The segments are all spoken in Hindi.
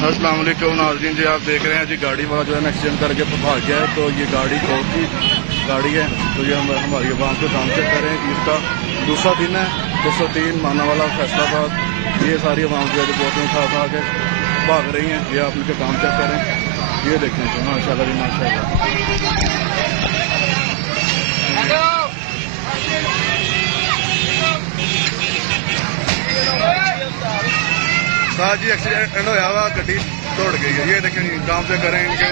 अस्सलाम वालेकुम नाज़रीन जी, आप देख रहे हैं जी गाड़ी वाला जो है ना एक्सीडेंट करके भाग गया है। तो ये गाड़ी कौन की गाड़ी है, तो ये हमारी आवाम के काम चेक करें। इसका दूसरा दिन है, 203 माना वाला फैसलाबाद। ये सारी आवाम जो है बोतलें उठा के भाग रही हैं। ये आप इनके काम चेक करें, ये देखें तो माशाल्लाह जी माशाल्लाह। जी एक्सीडेंट होया हुआ, गड्डी तोड़ गई है। ये देखें काम से करें इनके।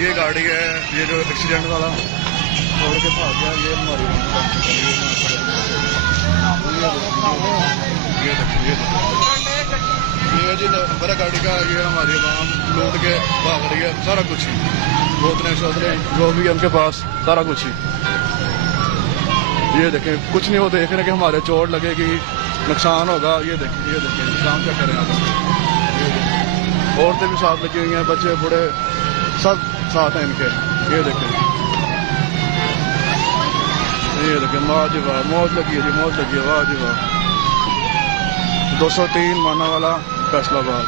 ये गाड़ी है, ये जो एक्सीडेंट वाला तोड़ के भाग गया, ये हमारी ये जी नंबर गाड़ी का। ये हमारी आवाम लूट के भाग रही है, सारा कुछ ही बोतलें शोतलें जो भी है उनके पास, सारा कुछ ही। ये देखें कुछ नहीं, वो देख रहे कि हमारे चोट लगेगी, नुकसान होगा। ये देखिए काम क्या करें आप। औरतें भी साथ लगी हुई हैं, बच्चे बूढ़े सब साथ हैं इनके। ये देखें वाह जी वाह, मौज लगी है जी, मौज लगी है, वाह जी वाह। 203 माना वाला फैसलाबाद।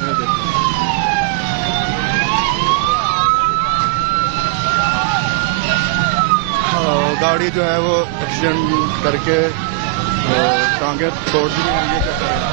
ये देखें गाड़ी जो है वो एक्सीडेंट करके टांगे तोड़ दी है। ये क्या करें।